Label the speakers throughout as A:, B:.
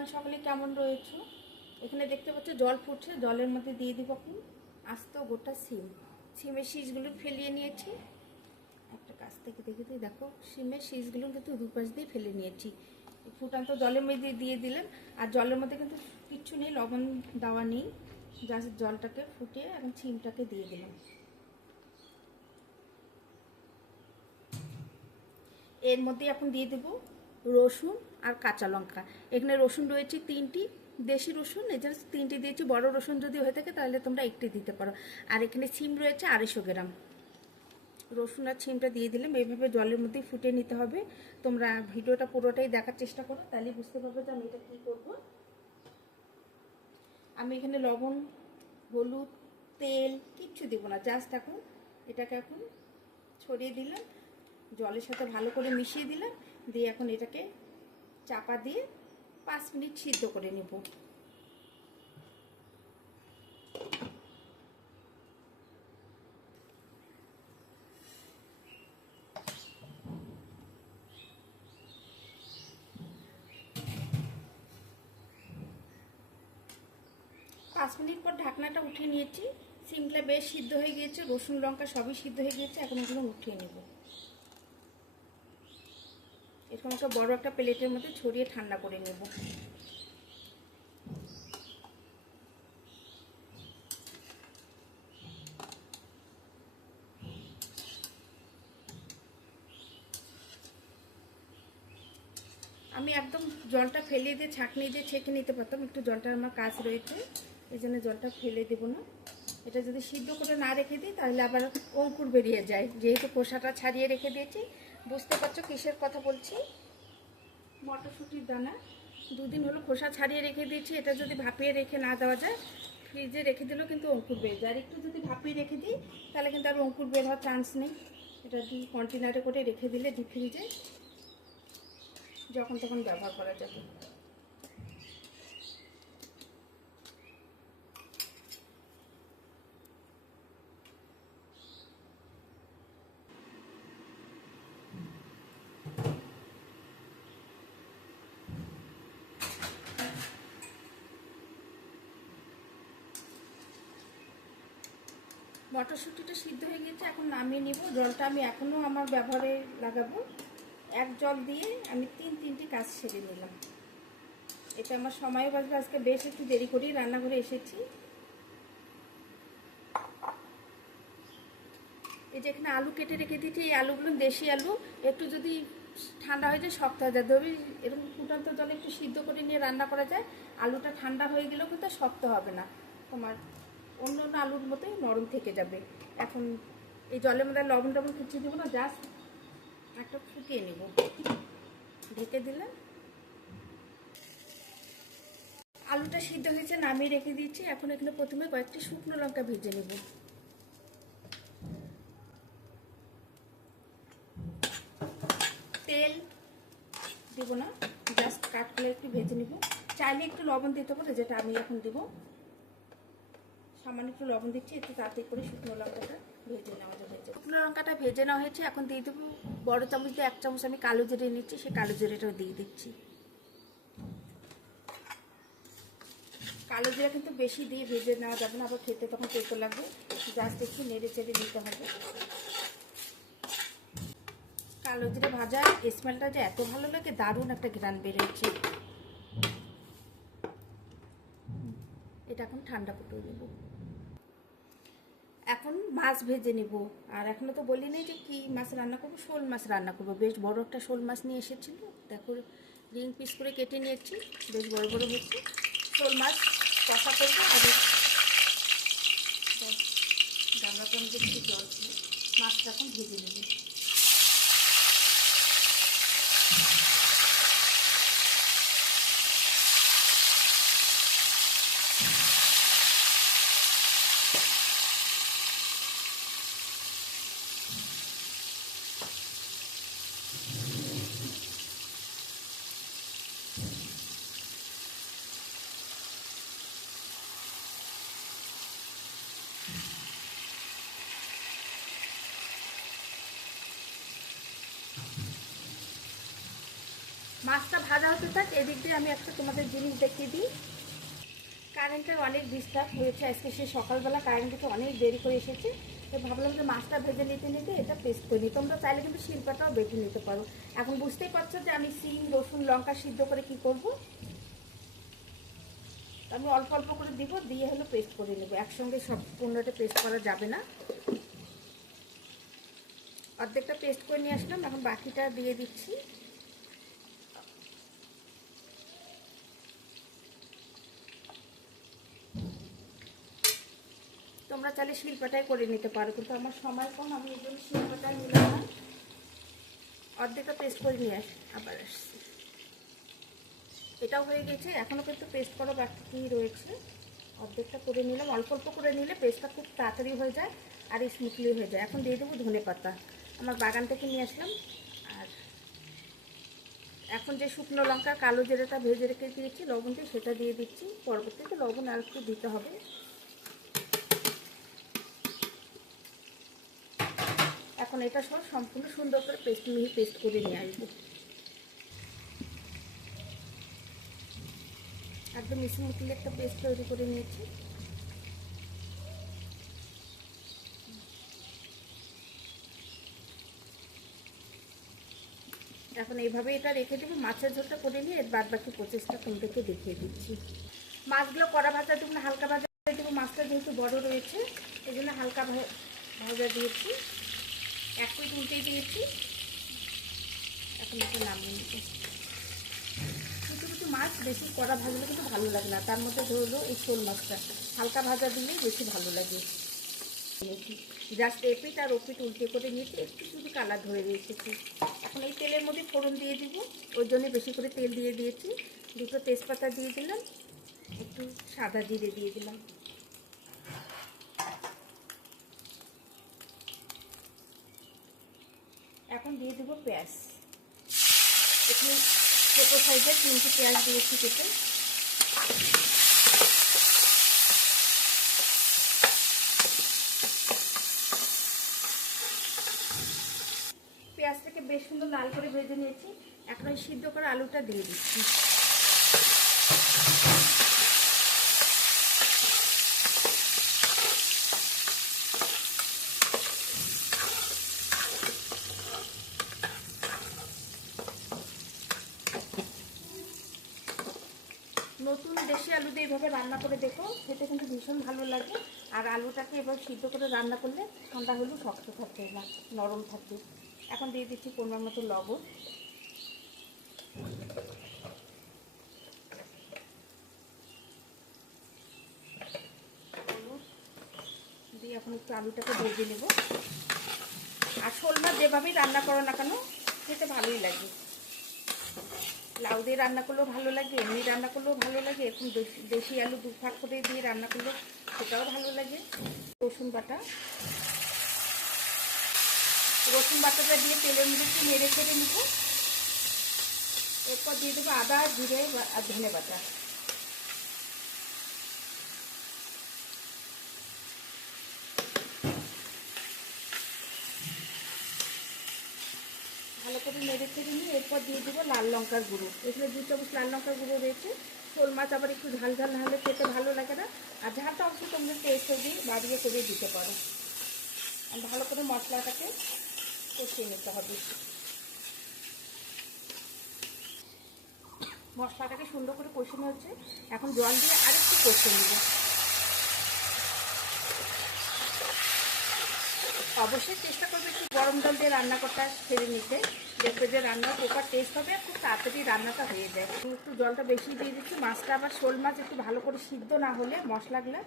A: Everyone সকলে কেমন রয়েছে? এখানে দেখতে পাচ্ছ, জল ফুটছে, জলের মধ্যে দিয়ে দিব এখন। আস্ত গোটা সিম। সিমের শীষগুলো ফেলিয়ে নিয়েছি। একটা কাছ থেকে দেখে দিই। দেখো, সিমের শীষগুলো কিন্তু দুপাশ দিয়ে ফেলে নিয়েছি। ফুটান্ত জলের মধ্যে দিয়ে দিলাম। আর জলের মধ্যে কিন্তু কিচ্ছু নেই, লবণ দেওয়া নেই। জাস্ট জলটাকে ফুটিয়ে এবং সিমটাকে দিয়ে দিলাম। এর মধ্যে এখন দিয়ে দেব রসুন আর কাঁচা লঙ্কা। এখানে রসুন রয়েছে তিনটি, দেশি রসুন এছাড়া তিনটি দিয়েছি, বড় রসুন যদি হয়ে থাকে তাহলে তোমরা একটি দিতে পারো। আর এখানে সিম রয়েছে আড়াইশো গ্রাম। রসুন আর সিমটা দিয়ে দিলাম, এইভাবে জলের মধ্যেই ফুটে নিতে হবে। তোমরা ভিডিওটা পুরোটাই দেখার চেষ্টা করো তাহলে বুঝতে পারবে যে আমি এটা কী করব। আমি এখানে লবণ, হলুদ, তেল কিচ্ছু দেবো না, জাস্ট এখন এটাকে এখন ছড়িয়ে দিলাম, জলের সাথে ভালো করে মিশিয়ে দিলাম। দিয়ে এখন এটাকে চাপা দিয়ে পাঁচ মিনিট সিদ্ধ করে নেব। পাঁচ মিনিট পর ঢাকনাটা উঠিয়ে নিয়েছি। সিমটা বেশ সিদ্ধ হয়ে গিয়েছে, রসুন লঙ্কা সবই সিদ্ধ হয়ে গিয়েছে, এখন এগুলো উঠিয়ে নেব। এরকম বড় একটা প্লেটের মধ্যে ছড়িয়ে ঠান্ডা করে নেব। আমি একদম জলটা ফেলে দিয়ে ছাঁকনি দিয়ে ছেঁকে নিতে পারতাম, একটু জলটা আমার কাজ রয়েছে, এই জন্য জলটা ফেলে দেবো না। এটা যদি সিদ্ধ করে না রেখে দিই, তাহলে আবার অঙ্কুর বেরিয়ে যায়, যেহেতু খোসাটা ছাড়িয়ে রেখে দিয়েছি বুঝতে পারছ কিসের কথা বলছি? মটরশুঁটির দানা। দুদিন হলো খোসা ছাড়িয়ে রেখে দিয়েছি, এটা যদি ভাপিয়ে রেখে না দেওয়া যায়, ফ্রিজে রেখে দিলেও কিন্তু অঙ্কুর বের যায়। আর একটু যদি ভাপিয়ে রেখে দিই, তাহলে কিন্তু আর অঙ্কুর বের হওয়ার চান্স নেই। এটা দিয়ে কন্টেনারে করে রেখে দিলে ডিপ ফ্রিজে যখন তখন ব্যবহার করা যাবে। মটরশুঁটিটা সিদ্ধ হয়ে গেছে, এখন নামিয়ে নিব। জলটা আমি এখনও আমার ব্যবহারে লাগাবো। এক জল দিয়ে আমি তিন, তিনটি কাজ সেরে নিলাম। এটা আমার সময় বাজবে আজকে বেশ একটু দেরি করেই রান্নাঘরে এসেছি। এই যে এখানে আলু কেটে রেখে দিচ্ছি এই আলুগুলো দেশি আলু। একটু যদি ঠান্ডা হয়ে যায়, শক্ত হয়ে যায়। তবে এরকম ফুটান্ত জলে একটু সিদ্ধ করে নিয়ে রান্না করা যায়, আলুটা ঠান্ডা হয়ে গেলেও কিন্তু শক্ত হবে না। তোমার অন্য অন্য আলুর মতোই নরম থেকে যাবে। এখন এই জলের মধ্যে লবণ টবণ কিছু দেবো না জাস্ট একটা ফুটিয়ে নেব। ঢেকে দিলে আলুটা সিদ্ধ হয়েছে, নামিয়ে রেখে দিয়েছি। এখন এখানে প্রথমে কয়েকটি শুকনো লঙ্কা ভেজে নেব। তেল দেবো না জাস্ট কাঠগুলো একটু ভেজে নেব। চাইলে একটু লবণ দিতে পারে, যেটা আমি এখন দেবো। সামান্য একটু লবণ দিচ্ছি একটু তাড়াতাড়ি করে শুকনো লঙ্কাটা ভেজে নেওয়া যাবে শুকনো লঙ্কাটা ভেজে নেওয়া হয়েছে এখন দিয়ে দেবো বড় চামচ দিয়ে এক চামচ আমি কালো জিরে নিচ্ছি সেই কালো জিরেটাও দিয়ে দিচ্ছি। কালো জিরা কিন্তু বেশি দিয়ে ভেজে নেওয়া যাবে না আবার খেতে তখন তেতো লাগবে জাস্ট একটু নেড়ে চেড়ে দিতে হবে। কালো জিরে ভাজা স্মেলটা যে এত ভালো লাগে দারুণ একটা ঘ্রাণ বেরোচ্ছে এটা এখন ঠান্ডা করতে দেবো এখন মাছ ভেজে নেব। আর এখনও তো বলি নাই যে কি মাছ রান্না করব, শোল মাছ রান্না করব। বেশ বড় একটা শোল মাছ নিয়ে এসেছিল। দেখো, রিং পিস করে কেটে নিয়েছি। বেশ বড় বড় হচ্ছে। শোল মাছ কষা করব আর গামলাটা মধ্যে একটু জল ছিল মাছটা এখন ভেজে নেব। মাছটা ভাজা হতে থাক, এদিক দিয়ে আমি একটা তোমাদের জিনিস দেখিয়ে দিই। কারেন্টের অনেক ডিস্টার্ব হয়েছে আজকে সে সকালবেলা কারেন্ট থেকে অনেক দেরি করে এসেছে। তো ভাবলাম যে মাছটা ভেজে নিতে নিতে এটা পেস্ট করে নিই। তোমরা চাইলে কিন্তু শিল্পাটাও বেটে নিতে পারো। এখন বুঝতেই পারছ যে আমি সিম, রসুন, লঙ্কা সিদ্ধ করে কি করব? আমি অল্প অল্প করে দিব, দিয়ে হলো পেস্ট করে নেব। একসঙ্গে সব পণ্যটা পেস্ট করা যাবে না। অর্ধেকটা পেস্ট করে নিয়ে আসলাম, এখন বাকিটা দিয়ে দিচ্ছি। তোমরা চাইলে শিল্পাটাই করে নিতে পারো, কিন্তু আমার সময় কম, আমি এই জন্য শিল্পাটাই নিলাম অর্ধেকটা পেস্ট করে নিয়ে আস, আবার আসছি। এটাও হয়ে গেছে, এখনও কিন্তু পেস্ট করা বাকি রয়েছে। অর্ধেকটা করে নিলাম, অল্প অল্প করে নিলে পেস্টটা খুব তাড়াতাড়ি হয়ে যায় আর স্মুথলি হয়ে যায়। এখন দিয়ে দেবো ধনে পাতা। আমার বাগান থেকে নিয়ে আসলাম, আর এখন যে শুকনো লঙ্কা, কালো জিরাটা ভেজে রেখে দিয়েছি, লবণ দিয়ে সেটা দিয়ে দিচ্ছি। পরবর্তীতে লবণ আর একটু দিতে হবে। এখন এটা সব সম্পূর্ণ সুন্দর করে পেস্ট মিহি পেস্ট করে নিয়ে আসব। একদম স্মুথলি একটা পেস্ট তৈরি করে নিয়েছি। এখন এইভাবে এটা রেখে দেবো, মাছের ঝোলটা করে নিয়ে বাদ বাকি প্রচেষ্টা তোমাদেরকে দেখিয়ে দিচ্ছি। মাছগুলো কড়া ভাজা দেবো হালকা ভাজা দেবো, মাছটা যেহেতু বড় রয়েছে এই জন্য হালকা ভাজা দিয়েছি। এক পিট উল্টে দিয়েছি এখন একটু নামিয়ে নিতে। কিছু কিছু মাছ বেশি কড়া ভাজলে কিন্তু ভালো লাগে না। তার মধ্যে ধরলো এই শোল মাছটা। হালকা ভাজা দিলেই বেশি ভালো লাগে। জাস্ট এপিট আর ওপিট উল্টে করে নিয়েছি। একটু শুধু কালার ধরে রেখেছি। এখন এই তেলের মধ্যে ফোড়ন দিয়ে দিব। ওই জন্য বেশি করে তেল দিয়ে দিয়েছি। দুটো তেজপাতা দিয়ে দিলাম। একটু সাদা জিরে দিয়ে দিলাম। এখন দিয়ে দেবো পেঁয়াজ। এখানে ছোটো সাইজের তিনটে পেঁয়াজ দিয়েছি কেটে। পেঁয়াজটাকে বেশ সুন্দর লাল করে ভেজে নিয়েছি। এখন সিদ্ধ করে আলুটা দিয়ে দিচ্ছি। নতুন দেশি আলু দিয়ে এইভাবে রান্না করে দেখো, খেতে কিন্তু ভীষণ ভালো লাগে। আর আলুটাকে এবার সিদ্ধ করে রান্না করলে ঠান্ডা হলেও শক্ত থাকবে না, নরম থাকবে এখন দিয়ে দিচ্ছি পনেরো মতো লবণ। দিয়ে এখন একটু আলুটাকে ভেজে নেব। আর শোল মাছ যেভাবেই রান্না করো না কেন, খেতে ভালোই লাগে। লাউ দিয়ে রান্না করলেও ভালো লাগে, এমনি রান্না করলেও ভালো লাগে, এরকম দেশি- আলু দু ফাঁক করে দিয়ে রান্না করলেও সেটাও ভালো লাগে। রসুন বাটা। রসুন বাটাটা দিয়ে তেলের মধ্যে একটু নেড়ে ছেড়ে নিব। এরপর দিয়ে দেবো আদা, জিরে আর ধনে বাটা। ভালো করে নেড়ে চেড়ে নিয়ে এরপর দিয়ে দেবো লাল লঙ্কার গুঁড়ো। এখানে দু চামচ লাল লঙ্কার গুঁড়ো রয়েছে। শোল মাছ আবার একটু ঝাল ঝাল হলে খেতে ভালো লাগে না। আর ঝালটা অবশ্যই তোমরা টেস্ট দিয়ে বাড়িয়ে করে দিতে পারো। ভালো করে মশলাটাকে কষিয়ে নিতে হবে। মশলাটাকে সুন্দর করে কষানো হচ্ছে। এখন জল দিয়ে আরেকটু কষিয়ে নেব। অবশ্যই চেষ্টা করবে একটু গরম জল দিয়ে রান্না করতে ছেড়ে নিতে। দেখবে যে রান্নার প্রপার টেস্ট হবে খুব তাড়াতাড়ি রান্নাটা হয়ে যায়। একটু জলটা বেশি দিয়ে দিচ্ছি। মাছটা আবার শোল মাছ একটু ভালো করে সিদ্ধ না হলে মশলাগুলো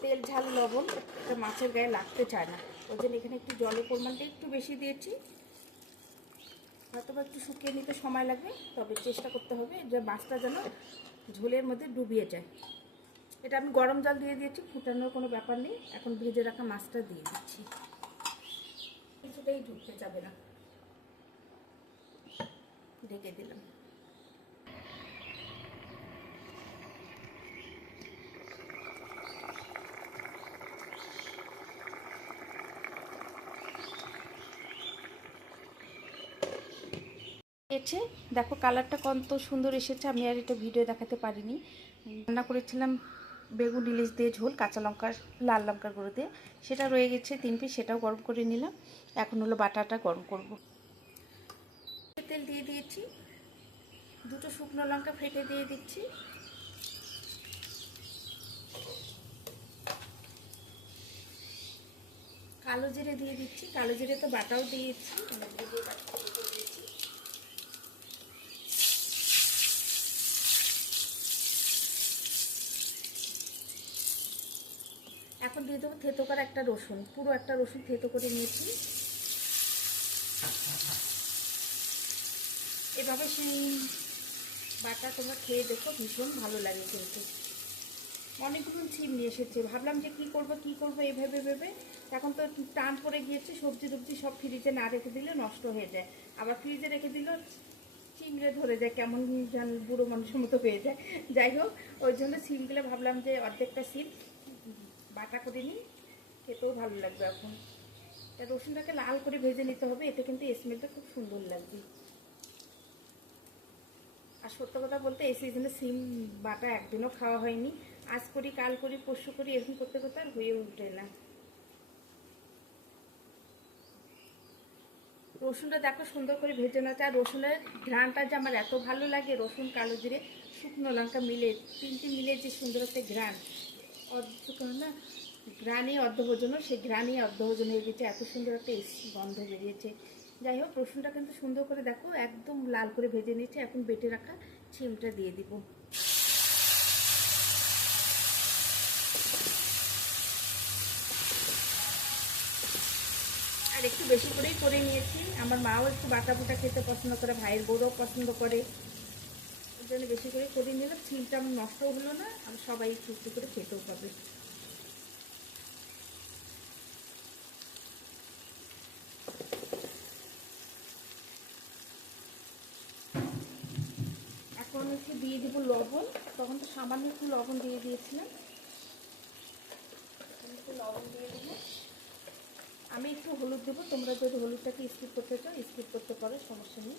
A: তেল, ঝাল, লবণ এটা মাছের গায়ে লাগতে চায় না। ওই জন্য এখানে একটু জলের পরিমাণটা একটু বেশি দিয়েছি। হয়তো একটু শুকিয়ে নিতে সময় লাগবে, তবে চেষ্টা করতে হবে যে মাছটা যেন ঝোলের মধ্যে ডুবিয়ে যায়। এটা আমি গরম জল দিয়ে দিয়েছি, ফুটানোর কোনো ব্যাপার নেই। এখন ভেজে রাখা মাছটা দিয়ে দিচ্ছি। কিছুটাই ঢুকতে যাবে না। ঢেকে দিলাম। এসেছে। দেখো কালারটা কত সুন্দর এসেছে। আমি আর এটা ভিডিও দেখাতে পারিনি। রান্না করেছিলাম বেগুন ইলিশ দিয়ে ঝোল, কাঁচা লঙ্কার, লাল লঙ্কার গুঁড়ো দিয়ে। সেটা রয়ে গেছে তিন পিস, সেটাও গরম করে নিলাম। এখন হলো বাটাটা গরম করব। তেল দিয়ে দিয়েছি। দুটো শুকনো লঙ্কা ফেটে দিয়ে দিচ্ছি। কালো জিরে দিয়ে দিচ্ছি। কালো জিরে তো বাটাও দিয়েছি। দিয়ে বাটা দিয়েছি দিয়ে দেবো, থেতো করা একটা রসুন, পুরো একটা রসুন থেতো করে নিয়েছি। এভাবে সেই বাটা তোমরা খেয়ে দেখো, ভীষণ ভালো লাগে কিন্তু। অনেকগুলো ছিম নিয়ে এসেছে, ভাবলাম যে কি করব কি করব এভাবে ভেবে এখন তো টান পড়ে গিয়েছে, সবজি টবজি সব ফ্রিজে না রেখে দিলে নষ্ট হয়ে যায়। আবার ফ্রিজে রেখে দিল, চিংড়ে ধরে যায়, কেমন বুড়ো মানুষের মতো হয়ে যায়। যাই হোক, ওই জন্য সিমগুলো ভাবলাম যে অর্ধেকটা সিম বাটা করে নিই, খেতেও ভালো লাগবে এখন। তা রসুনটাকে লাল করে ভেজে নিতে হবে, এতে কিন্তু স্মেলটা খুব সুন্দর লাগবে। আর সত্য কথা বলতে এই সিজনে সিম বাটা একদিনও খাওয়া হয়নি। আজ করি, কাল করি, পরশু করি, এরকম করতে করতে আর হয়ে উঠে না। রসুনটা দেখো সুন্দর করে ভেজে না আর রসুনের ঘ্রাণটা যে আমার এত ভালো লাগে, রসুন, কালো জিরে, শুকনো লঙ্কা মিলে, তিনটি মিলে যে সুন্দর একটা ঘ্রাণ। না ঘ্রাণই অর্ধভোজনও সেই ঘ্রাণই অর্ধভোজন হয়ে গেছে এত সুন্দর একটা গন্ধ বেরিয়েছে। যাই হোক, রসুনটা কিন্তু সুন্দর করে দেখো, একদম লাল করে ভেজে নিয়েছে। এখন বেটে রাখা ছিমটা দিয়ে দিব। আর একটু বেশি করেই করে নিয়েছি। আমার মাও একটু বাটা বুটা খেতে পছন্দ করে, ভাইয়ের বউরাও পছন্দ করে। জন্য বেশি করে করে নিলাম ছিমটা আমার নষ্টও হলো না, আর সবাই একটু করে খেতেও পাবে। এখন একটু দিয়ে দিব লবণ। তখন তো সামান্য একটু লবণ দিয়ে দিয়েছিলাম। একটু লবণ দিয়ে দিব। আমি একটু হলুদ দেবো, তোমরা যদি হলুদটাকে স্কিপ করতে চাও স্কিপ করতে পারো, সমস্যা নেই।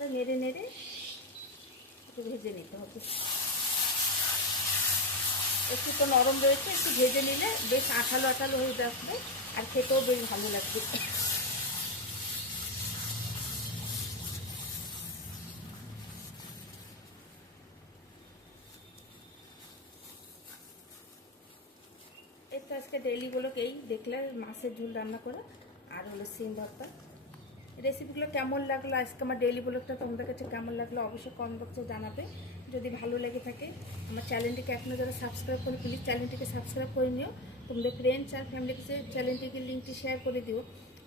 A: এটা নেড়ে নেড়ে একটু ভেজে নিতে হবে। একটু তো নরম রয়েছে, একটু ভেজে নিলে বেশ আঠালো আঠালো হয়ে যাবে আর খেতেও বেশ ভালো লাগবে। এই তো আজকে ডেলিগুলোকেই দেখলে মাছের ঝোল রান্না করা, আর হলো সিম ভর্তা রেসিপিগুলো কেমন লাগল? আজকে আমার ডেলি ব্লগটা তোমাদের কাছে কেমন লাগল অবশ্যই কমেন্ট বক্সে জানাবে। যদি ভালো লেগে থাকে, আমার চ্যানেলটিকে এখনও যারা সাবস্ক্রাইব করে প্লিজ চ্যানেলটিকে সাবস্ক্রাইব করে নিও। তোমাদের ফ্রেন্ডস আর ফ্যামিলির কাছে চ্যানেলটিকে লিঙ্কটি শেয়ার করে দিও।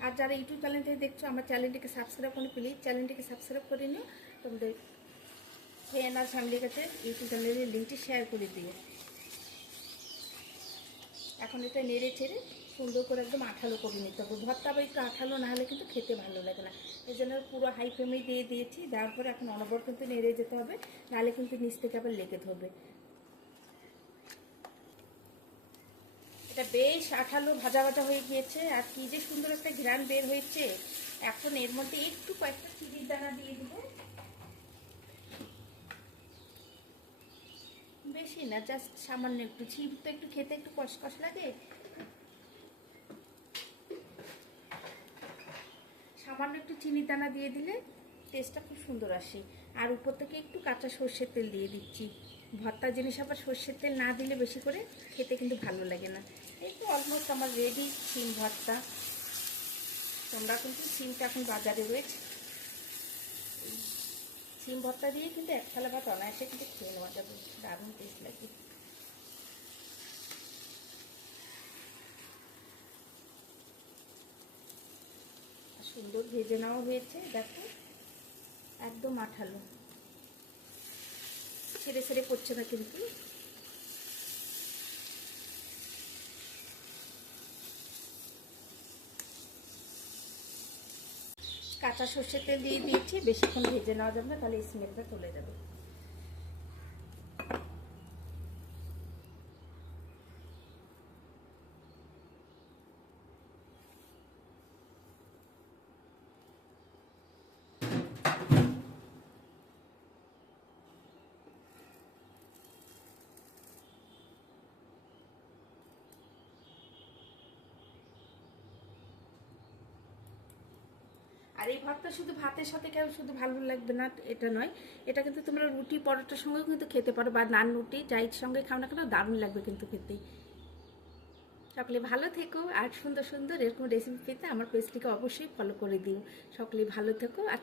A: আর যারা ইউটিউব চ্যানেল থেকে দেখছ, আমার চ্যানেলটিকে সাবস্ক্রাইব করে প্লিজ চ্যানেলটিকে সাবস্ক্রাইব করে নিও। তোমাদের ফ্রেন্ড আর ফ্যামিলির কাছে ইউটিউব চ্যানেলের লিঙ্কটি শেয়ার করে দিও। এখন এটা নেড়ে ছেড়ে সুন্দর করে একদম আঠালো করে নিতে হবে। ভর্তা আবার একটু আঠালো না হলে কিন্তু খেতে ভালো লাগে না। এই জন্য পুরো হাই ফ্লেমে দিয়ে দিয়েছি। দেওয়ার পরে এখন অনবর কিন্তু নেড়ে যেতে হবে নাহলে কিন্তু নিচ থেকে আবার লেগে ধরবে। এটা বেশ আঠালো, ভাজা ভাজা হয়ে গিয়েছে। আর কি যে সুন্দর একটা ঘ্রাণ বের হয়েছে। এখন এর মধ্যে একটু কয়েকটা চিনির দানা দিয়ে দেবো। বেশি না জাস্ট সামান্য একটু। ছিপ তো একটু খেতে একটু কষকষ লাগে। সামান্য একটু চিনি দানা দিয়ে দিলে টেস্টটা খুব সুন্দর আসে। আর উপর থেকে একটু কাঁচা সর্ষের তেল দিয়ে দিচ্ছি। ভর্তা জিনিস আবার সর্ষের তেল না দিলে বেশি করে খেতে কিন্তু ভালো লাগে না। এই তো অলমোস্ট আমার রেডি সিম ভর্তা। তোমরা কিন্তু সিমটা এখন বাজারে রয়েছে। সিম ভর্তা দিয়ে কিন্তু এক থালা ভাত অনায়াসে কিন্তু খেয়ে নেওয়া যাবে। দারুণ টেস্ট লাগে। সুন্দর ভেজে নেওয়া হয়েছে, দেখো। একদম আঠালো। ছেড়ে ছেড়ে পড়ছে না কিন্তু। কাঁচা সর্ষের তেল দিয়ে দিয়েছি, বেশিক্ষণ ভেজে নেওয়া যাবে না, তাহলে স্মেলটা চলে যাবে। আর এই ভাতটা শুধু ভাতের সাথে কেউ শুধু ভালো লাগবে না, এটা নয়। এটা কিন্তু তোমরা রুটি পরোটার সঙ্গেও কিন্তু খেতে পারো বা নান রুটি যাই সঙ্গে খাও না কেন, দারুণ লাগবে কিন্তু খেতে। সকলে ভালো থেকো আর সুন্দর সুন্দর এরকম রেসিপি পেতে আমার পেজটিকে অবশ্যই ফলো করে দিও। সকলে ভালো থেকো আর